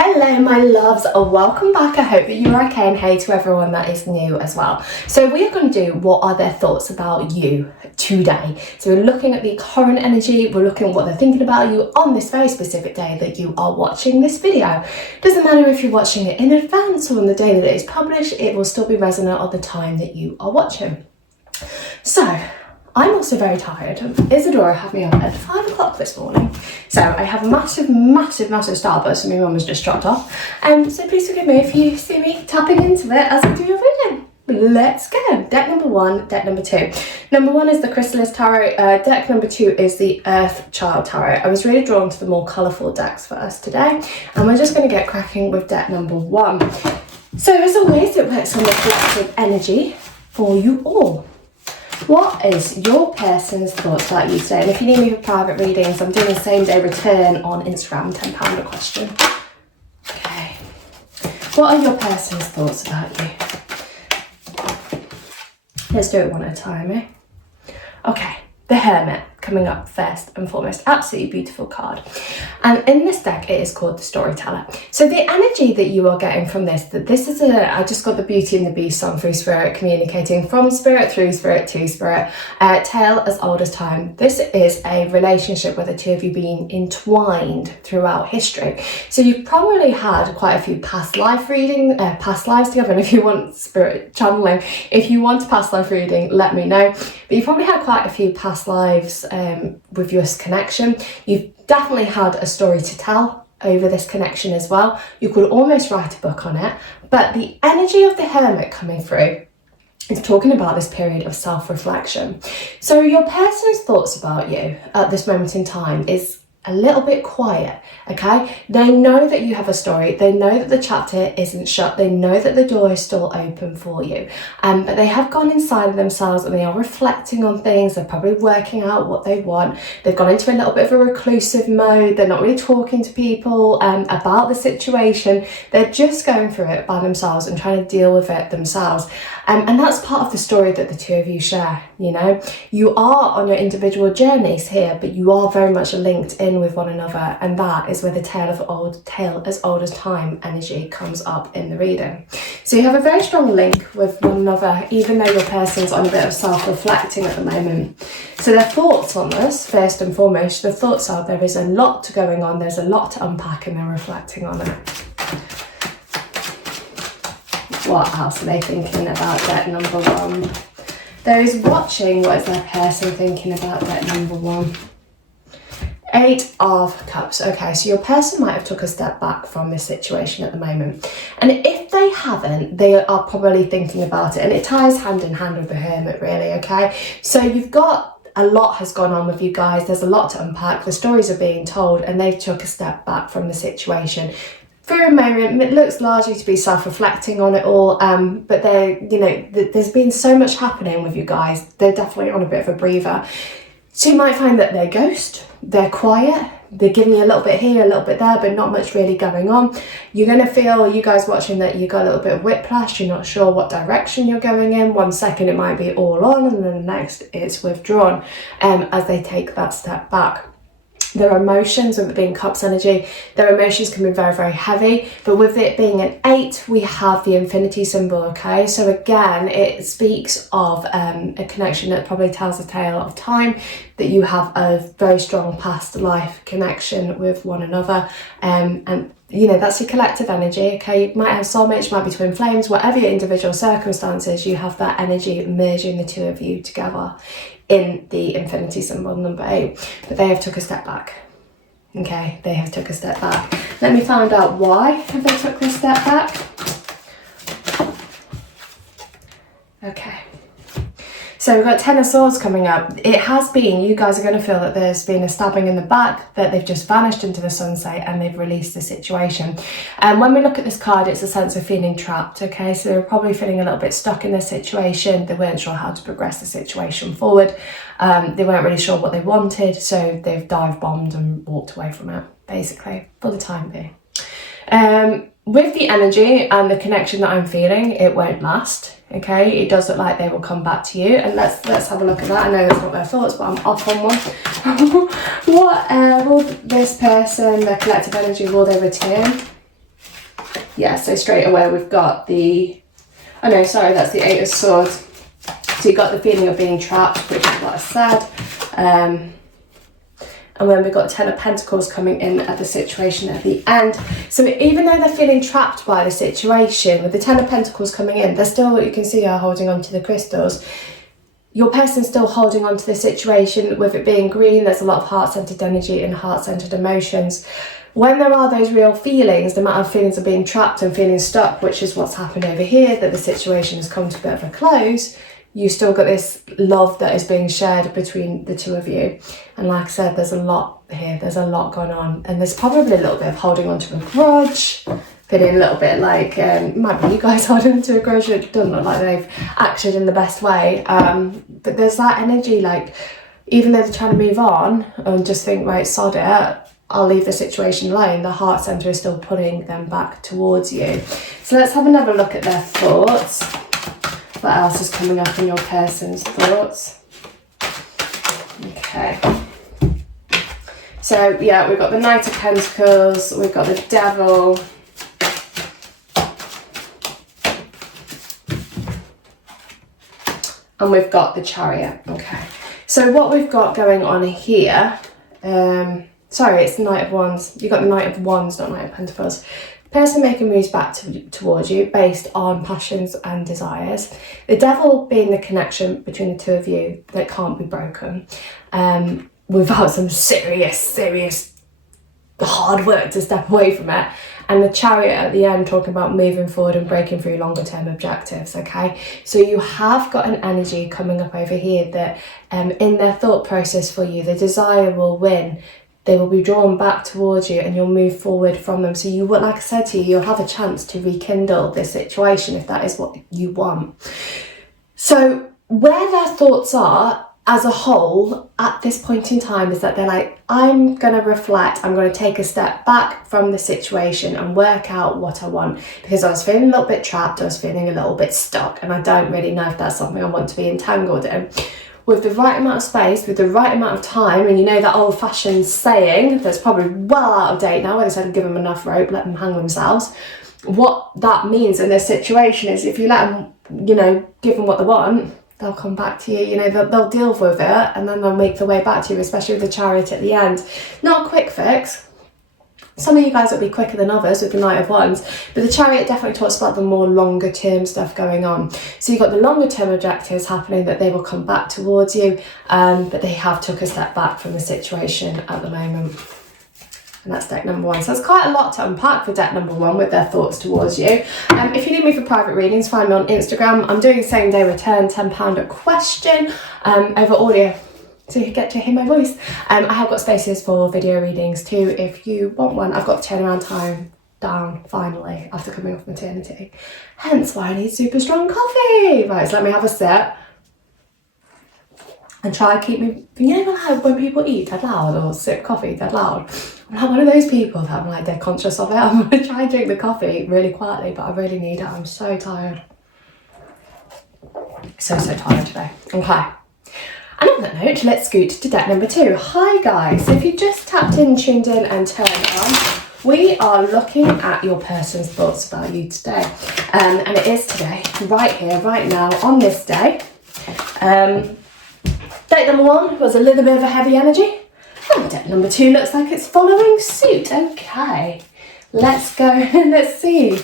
Hello my loves, welcome back. I hope that you're okay, and hey to everyone that is new as well. So we are going to do what are their thoughts about you today. So we're looking at the current energy, we're looking at what they're thinking about you on this very specific day that you are watching this video. Doesn't matter if you're watching it in advance or on the day that it is published, it will still be resonant at the time that you are watching. So I'm also very tired. Isadora had me up at 5 o'clock this morning. So I have a massive starburst and my mum has just dropped off. So please forgive me if you see me tapping into it as I do your reading. Let's go. Deck number 1, deck number 2. Number 1 is the Chrysalis Tarot. Deck number 2 is the Earth Child Tarot. I was really drawn to the more colourful decks for us today. And we're just going to get cracking with deck number 1. So as always, it works on the collective energy for you all. What is your person's thoughts about you today? And if you need me for private readings, I'm doing a same day return on Instagram, £10 a question. Okay. What are your person's thoughts about you? Let's do it one at a time, eh? Okay. The Hermit coming up first and foremost. Absolutely beautiful card. And in this deck, it is called the Storyteller. So the energy that you are getting from this, that this is I just got the Beauty and the Beast song through Spirit, communicating from Spirit, through Spirit, to Spirit. Tale as old as time. This is a relationship where the two of you being entwined throughout history. So you've probably had quite a few past life reading, past lives together. And if you want spirit channeling, if you want a past life reading, let me know. But you've probably had quite a few past lives with your connection. You've definitely had a story to tell over this connection as well. You could almost write a book on it, but the energy of the Hermit coming through is talking about this period of self-reflection. So your person's thoughts about you at this moment in time is a little bit quiet, okay? They know that you have a story. They know that the chapter isn't shut. They know that the door is still open for you. But they have gone inside of themselves and they are reflecting on things. They're probably working out what they want. They've gone into a little bit of a reclusive mode. They're not really talking to people about the situation. They're just going through it by themselves and trying to deal with it themselves. And that's part of the story that the two of you share, you know? You are on your individual journeys here, but you are very much linked in with one another, and that is where the tale as old as time energy comes up in the reading. So you have a very strong link with one another, even though your person's on a bit of self-reflecting at the moment. So their thoughts on this, first and foremost, the thoughts are there is a lot going on, there's a lot to unpack, and they're reflecting on it. What else are they thinking about deck number 1? There is watching. What is their person thinking about deck number 1? 8 of Cups. Okay, so your person might have took a step back from this situation at the moment. And if they haven't, they are probably thinking about it. And it ties hand in hand with the Hermit, really, okay? So you've got a lot has gone on with you guys. There's a lot to unpack. The stories are being told and they've took a step back from the situation. For a moment, it looks largely to be self-reflecting on it all, but there's been so much happening with you guys. They're definitely on a bit of a breather. So you might find that they're ghost, they're quiet, they're giving you a little bit here, a little bit there, but not much really going on. You're going to feel, you guys watching, that you got a little bit of whiplash. You're not sure what direction you're going in. 1 second it might be all on, and then the next it's withdrawn as they take that step back. Their emotions, with it being Cups energy, their emotions can be very, very heavy. But with it being an 8, we have the infinity symbol, okay? So again, it speaks of a connection that probably tells a tale of time, that you have a very strong past life connection with one another. And you know, that's your collective energy, okay? You might have soulmates, you might be twin flames, whatever your individual circumstances, you have that energy merging the two of you together in the infinity symbol, number 8. But they have took a step back, okay? They have took a step back. Let me find out why have they took this step back. Okay. So we've got 10 of Swords coming up. It has been, you guys are going to feel that there's been a stabbing in the back, that they've just vanished into the sunset and they've released the situation. And when we look at this card, it's a sense of feeling trapped, okay? So they're probably feeling a little bit stuck in this situation. They weren't sure how to progress the situation forward. They weren't really sure what they wanted, so they've dive bombed and walked away from it, basically, for the time being. With the energy and the connection that I'm feeling, it won't last. Okay, it does look like they will come back to you, and let's have a look at that. I know that's not their thoughts, but I'm off on one. What will this person, their collective energy, will they return? Yeah, so straight away we've got the, oh no, sorry, that's the Eight of Swords. So you've got the feeling of being trapped, which is what I said. And then we've got 10 of Pentacles coming in at the situation at the end. So even though they're feeling trapped by the situation, with the 10 of Pentacles coming in, they're still, you can see, are holding on to the crystals. Your person's still holding on to the situation. With it being green, there's a lot of heart-centered energy and heart-centered emotions. When there are those real feelings, the amount of feelings of being trapped and feeling stuck, which is what's happened over here, that the situation has come to a bit of a close, you still got this love that is being shared between the two of you. And like I said, there's a lot here, there's a lot going on, and there's probably a little bit of holding on to a grudge, feeling a little bit like, might be you guys holding on to a grudge. It doesn't look like they've acted in the best way, but there's that energy, like, even though they're trying to move on and just think, right, sod it, I'll leave the situation alone, the heart centre is still pulling them back towards you. So let's have another look at their thoughts. What else is coming up in your person's thoughts? Okay. So yeah, we've got the Knight of Pentacles, we've got the Devil, and we've got the Chariot. Okay. So what we've got going on here, sorry, it's the Knight of Wands. You've got the Knight of Wands, not Knight of Pentacles. Person making moves back towards you based on passions and desires. The Devil being the connection between the two of you that can't be broken, without some serious hard work to step away from it. And the Chariot at the end talking about moving forward and breaking through longer term objectives, okay? So you have got an energy coming up over here that in their thought process for you, the desire will win. They will be drawn back towards you and you'll move forward from them. So you will, like I said to you, you'll have a chance to rekindle this situation if that is what you want. So where their thoughts are as a whole at this point in time is that they're like, I'm going to reflect, I'm going to take a step back from the situation and work out what I want, because I was feeling a little bit trapped, I was feeling a little bit stuck, and I don't really know if that's something I want to be entangled in. With the right amount of space, with the right amount of time, and you know that old-fashioned saying that's probably well out of date now, where they said give them enough rope, let them hang themselves. What that means in this situation is if you let them, you know, give them what they want, they'll come back to you, you know, they'll deal with it and then they'll make their way back to you, especially with the Chariot at the end. Not a quick fix. Some of you guys will be quicker than others with the Knight of Wands, but the Chariot definitely talks about the more longer term stuff going on. So you've got the longer term objectives happening, that they will come back towards you, but they have took a step back from the situation at the moment. And that's deck number one. So there's quite a lot to unpack for deck number one with their thoughts towards you. If you need me for private readings, find me on Instagram. I'm doing same day return, £10 a question over audio. So you get to hear my voice. I have got spaces for video readings too if you want one. I've got the turnaround time down finally after coming off maternity. Hence why I need super strong coffee. Right, so let me have a sip. And try to keep me, you know how when people eat dead loud or sip coffee dead loud? I'm like one of those people that I'm like dead conscious of it. I'm going to try and drink the coffee really quietly, but I really need it. I'm so tired. So tired today. Okay. And on that note, let's scoot to deck number two. Hi guys, so if you just tapped in, tuned in and turned on, we are looking at your person's thoughts about you today. And it is today, right here, right now, on this day. Deck number one was a little bit of a heavy energy. And deck number two looks like it's following suit. Okay, let's go and let's see.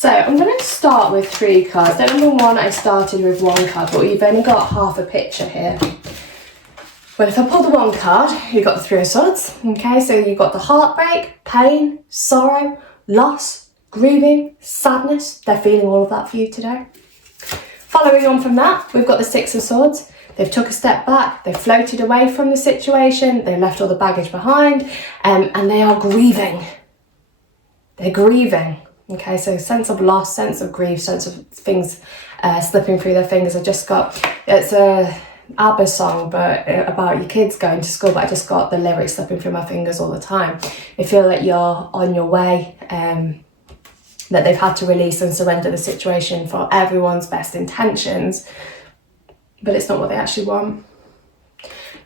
So I'm going to start with 3 cards. Deck number one, I started with 1 card, but you've only got half a picture here. Well, if I pull the 1 card, you've got the 3 of Swords. Okay, so you've got the heartbreak, pain, sorrow, loss, grieving, sadness. They're feeling all of that for you today. Following on from that, we've got the 6 of Swords. They've took a step back, they've floated away from the situation, they left all the baggage behind, and they are grieving. They're grieving. Okay, so sense of loss, sense of grief, sense of things slipping through their fingers. I just got, it's a ABBA song but about your kids going to school, but I just got the lyrics slipping through my fingers all the time. You feel that you're on your way, that they've had to release and surrender the situation for everyone's best intentions, but it's not what they actually want.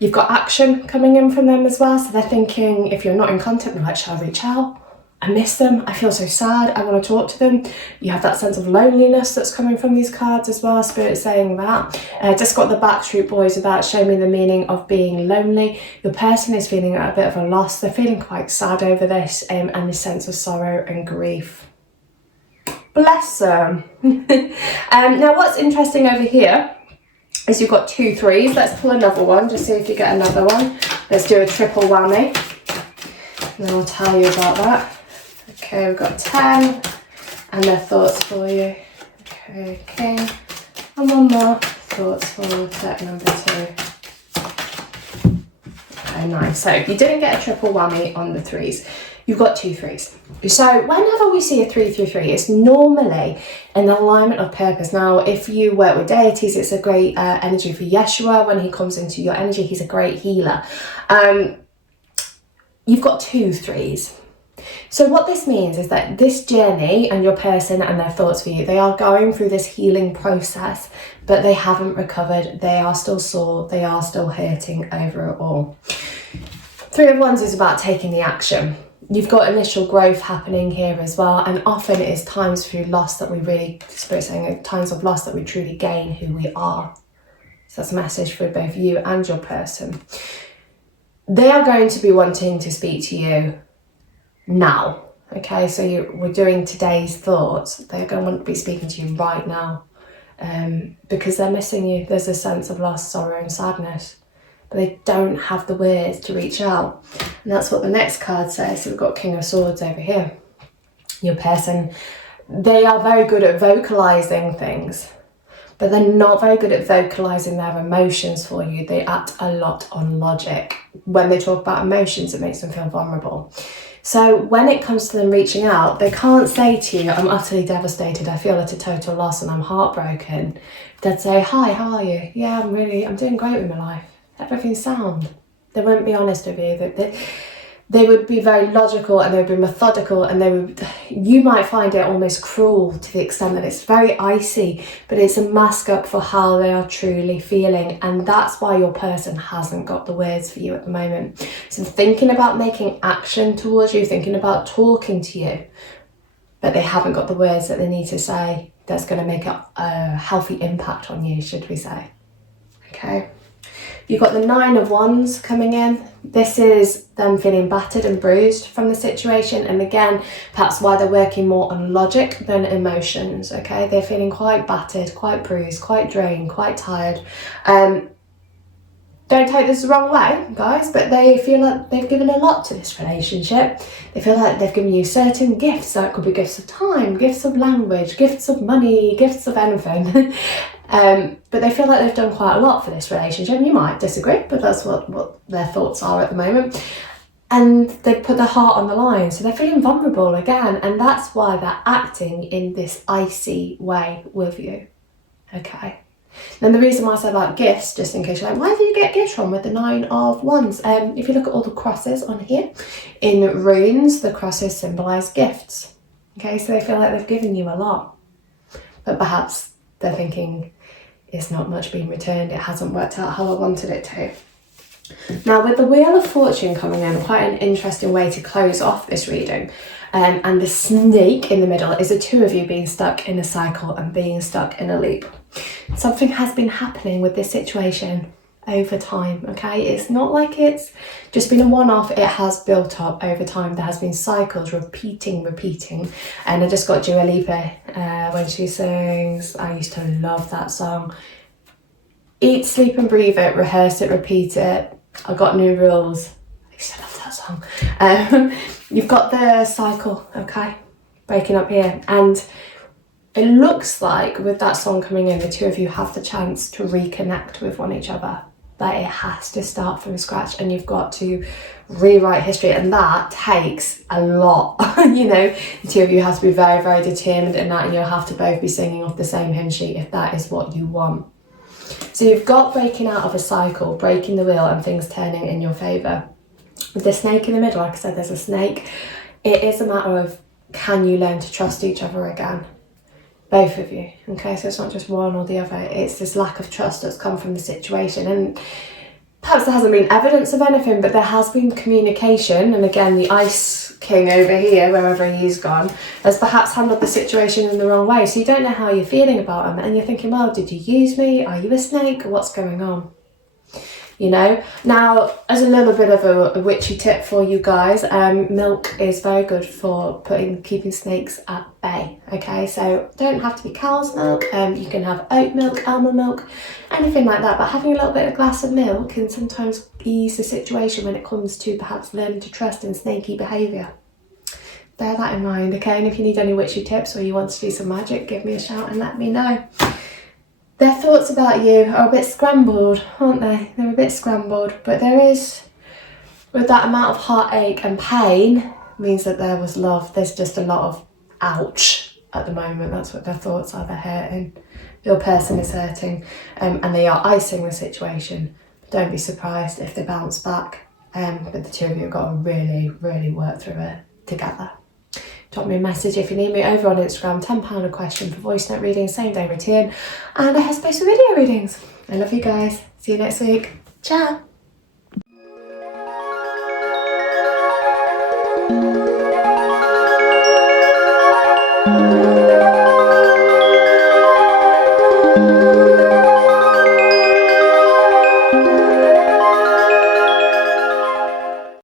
You've got action coming in from them as well, so they're thinking, if you're not in contact, they're like, shall I reach out? I miss them, I feel so sad, I want to talk to them. You have that sense of loneliness that's coming from these cards as well, Spirit saying that. Just got the Backstreet Boys about show me the meaning of being lonely. Your person is feeling a bit of a loss, they're feeling quite sad over this, and this sense of sorrow and grief. Bless them. Now what's interesting over here is you've got 2 3s. Let's pull another one, just see if you get another one. Let's do a triple whammy, and then I'll tell you about that. Okay, we've got 10 and their thoughts for you. Okay, King. And one more. Thoughts for deck number 2. Okay, nice. So you didn't get a triple whammy on the 3s. You've got 2 3s. So whenever we see a 3 through 3, it's normally an alignment of purpose. Now, if you work with deities, it's a great energy for Yeshua. When he comes into your energy, he's a great healer. You've got 2 3s. So what this means is that this journey and your person and their thoughts for you, they are going through this healing process, but they haven't recovered. They are still sore. They are still hurting over it all. 3 of Wands is about taking the action. You've got initial growth happening here as well, and often it is times through loss that we really, Spirit saying, times of loss that we truly gain who we are. So that's a message for both you and your person. They are going to be wanting to speak to you now. Okay, so we're doing today's thoughts. They're going to want to be speaking to you right now, because they're missing you. There's a sense of loss, sorrow and sadness, but they don't have the words to reach out. And that's what the next card says. So we've got King of Swords over here. Your person, they are very good at vocalizing things, but they're not very good at vocalizing their emotions for you. They act a lot on logic. When they talk about emotions, it makes them feel vulnerable. So when it comes to them reaching out, they can't say to you, I'm utterly devastated, I feel at a total loss and I'm heartbroken. They'd say, hi, how are you? Yeah, I'm doing great with my life. Everything's sound. They wouldn't be honest with you. They would be very logical, and they would be methodical, and you might find it almost cruel to the extent that it's very icy, but it's a mask up for how they are truly feeling, and that's why your person hasn't got the words for you at the moment. So thinking about making action towards you, thinking about talking to you, but they haven't got the words that they need to say that's going to make a healthy impact on you, should we say. Okay. You've got the 9 of Wands coming in. This is them feeling battered and bruised from the situation. And again, perhaps why they're working more on logic than emotions, okay? They're feeling quite battered, quite bruised, quite drained, quite tired. Don't take this the wrong way, guys, but they feel like they've given a lot to this relationship. They feel like they've given you certain gifts. So it could be gifts of time, gifts of language, gifts of money, gifts of anything. But they feel like they've done quite a lot for this relationship. You might disagree, but that's what their thoughts are at the moment. And they've put their heart on the line, so they're feeling vulnerable again, and that's why they're acting in this icy way with you. Okay. Then the reason why I said about gifts, just in case you're like, where do you get gifts from with the 9 of Wands? If you look at all the crosses on here, in runes, the crosses symbolise gifts. Okay, so they feel like they've given you a lot, but perhaps they're thinking it's not much being returned, it hasn't worked out how I wanted it to. Now with the Wheel of Fortune coming in, quite an interesting way to close off this reading, and the snake in the middle is the 2 of you being stuck in a cycle and being stuck in a loop. Something has been happening with this situation over time, okay? It's not like it's just been a one-off, it has built up over time. There has been cycles repeating, and I just got Dua Lipa when she sings, I used to love that song, eat, sleep and breathe it, rehearse it, repeat it, I got new rules. I used to love that song. You've got the cycle, okay, breaking up here, and it looks like with that song coming in, the 2 of you have the chance to reconnect with one another. But it has to start from scratch, and you've got to rewrite history, and that takes a lot. You know, the 2 of you have to be very, very determined in that, and you'll have to both be singing off the same hymn sheet if that is what you want. So you've got breaking out of a cycle, breaking the wheel, and things turning in your favour. With the snake in the middle, like I said, there's a snake. It is a matter of, can you learn to trust each other again? Both of you, okay? So it's not just one or the other. It's this lack of trust that's come from the situation. And perhaps there hasn't been evidence of anything, but there has been communication. And again, the Ice King over here, wherever he's gone, has perhaps handled the situation in the wrong way. So you don't know how you're feeling about him. And you're thinking, well, did you use me? Are you a snake? What's going on? You know, now as a little bit of a witchy tip for you guys, milk is very good for keeping snakes at bay. Okay, so don't have to be cow's milk. You can have oat milk, almond milk, anything like that. But having a little bit of a glass of milk can sometimes ease the situation when it comes to perhaps learning to trust in snaky behaviour. Bear that in mind, okay? And if you need any witchy tips or you want to do some magic, give me a shout and let me know. Their thoughts about you are a bit scrambled, aren't they? They're a bit scrambled, but there is, with that amount of heartache and pain, means that there was love. There's just a lot of ouch at the moment. That's what their thoughts are. They're hurting. Your person is hurting, and they are icing the situation. Don't be surprised if they bounce back. But the two of you have got to really, really work through it together. Drop me a message if you need me over on Instagram. £10 a question for voice note reading, same day routine, and I have space for video readings. I love you guys. See you next week. Ciao.